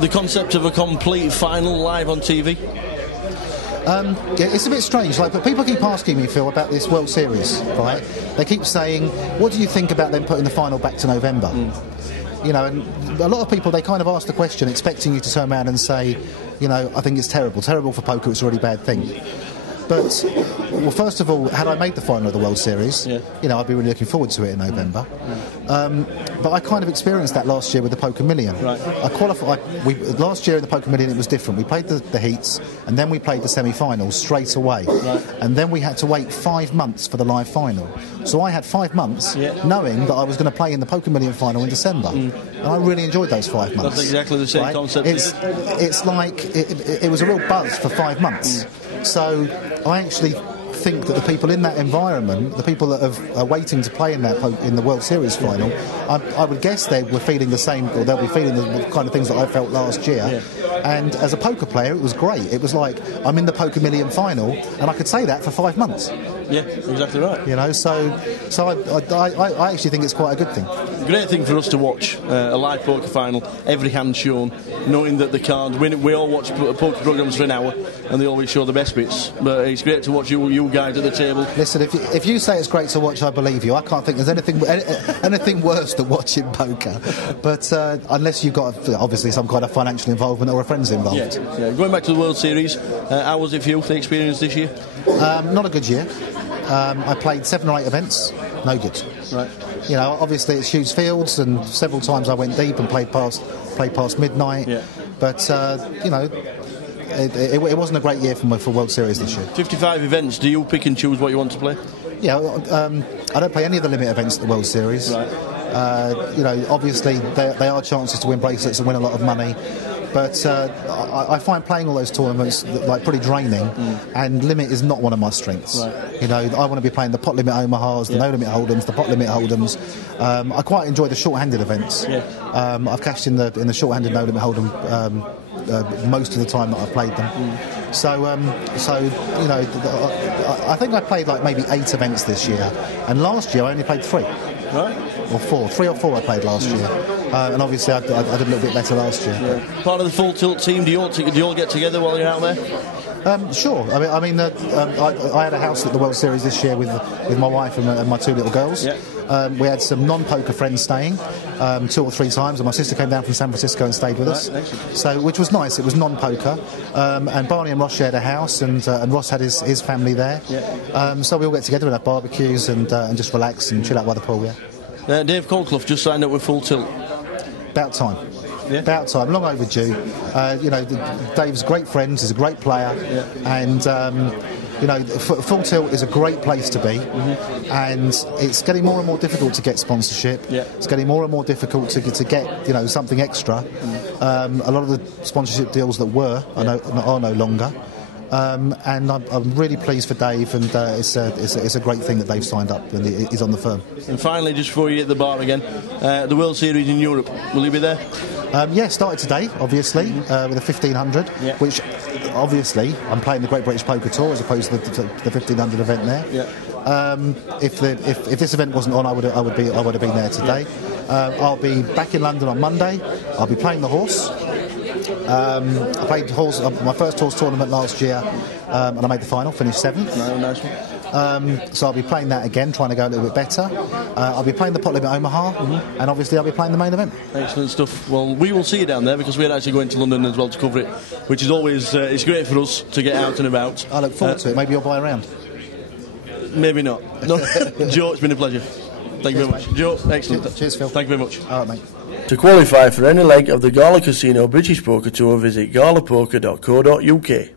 the concept of a complete final live on TV? Yeah, it's a bit strange. But people keep asking me, Phil, about this World Series, right? They keep saying, "What do you think about them putting the final back to November?" You know, and a lot of people, they kind of ask the question expecting you to turn around and say, you know, I think it's terrible for poker, it's a really bad thing. But, well, first of all, had I made the final of the World Series, you know, I'd be really looking forward to it in November. But I kind of experienced that last year with the Poker Million. Right. I qualified. Last year in the Poker Million, it was different. We played the heats, and then we played the semi-finals straight away. Right. And then we had to wait 5 months for the live final. So I had 5 months knowing that I was going to play in the Poker Million final in December. And I really enjoyed those 5 months. That's exactly the same concept. It's like it was a real buzz for 5 months. So I actually think that the people in that environment, the people that are waiting to play in the World Series final, I would guess they were feeling the same, or they'll be feeling the kind of things that I felt last year. Yeah. And as a poker player, it was great. It was like I'm in the Poker Million final, and I could say that for 5 months. Yeah, exactly right. You know, so I actually think it's quite a good thing. Great thing for us to watch a live poker final, every hand shown, knowing that the card. We all watch poker programs for an hour, and they always show the best bits. But it's great to watch you guys at the table. Listen, if you say it's great to watch, I believe you. I can't think there's anything worse than watching poker. But unless you've got obviously some kind of financial involvement or a friend's involved. Yeah. Going back to the World Series, how was it for you, the experience this year? Not a good year. I played 7 or 8 events, no good. Right. You know, obviously it's huge fields, and several times I went deep and played past midnight. Yeah. But you know, it wasn't a great year for World Series this year. 55 events. Do you pick and choose what you want to play? Yeah, I don't play any of the limit events at the World Series. Right. You know, obviously they are chances to win bracelets and win a lot of money. But I find playing all those tournaments pretty draining, and limit is not one of my strengths. Right. You know, I want to be playing the pot limit Omahas, the no limit hold'ems, the pot limit hold'ems. I quite enjoy the short-handed events. Yeah. I've cashed in the short-handed no limit hold'em most of the time that I've played them. So you know, I think I played maybe 8 events this year, and last year I only played 3. Right. Or 4. 3 or 4 I played last year. And obviously I did a little bit better last year. Yeah. Part of the Full Tilt team, do you all get together while you're out there? Sure. I mean, I had a house at the World Series this year with my wife and my 2 little girls. Yeah. We had some non-poker friends staying 2 or 3 times, and my sister came down from San Francisco and stayed with us. So, which was nice. It was non-poker, and Barney and Ross shared a house, and Ross had his family there. Yeah. So we all get together and have barbecues and just relax and chill out by the pool. Yeah. Dave Colclough just signed up with Full Tilt. About time. Yeah. About time, long overdue. You know, Dave's great friends, he's a great player, and you know, Full Tilt is a great place to be, and it's getting more and more difficult to get sponsorship. Yeah. It's getting more and more difficult to get, you know, something extra. A lot of the sponsorship deals that were are no longer. And I'm really pleased for Dave, and it's a great thing that Dave signed up and he's on the firm. And finally, just before you hit the bar again, the World Series in Europe, will you be there? Yeah, started today, obviously, with a 1500, which obviously I'm playing the Great British Poker Tour as opposed to the 1500 event there. Yeah. If this event wasn't on, I would have been there today. I'll be back in London on Monday. I'll be playing the horse. I played horse my first horse tournament last year, and I made the final, finished 7th. No, nice one. So I'll be playing that again, trying to go a little bit better. I'll be playing the pot limit Omaha, and obviously I'll be playing the main event. Excellent stuff. Well, we will see you down there, because we're actually going to London as well to cover it, which is always it's great for us to get out and about. I look forward to it. Maybe you'll buy a round. Maybe not. No. Joe, it's been a pleasure. Thank you very much. Joe, excellent. Cheers, Phil. Thank you very much. All right, mate. To qualify for any leg of the Gala Casino British Poker Tour, visit galapoker.co.uk.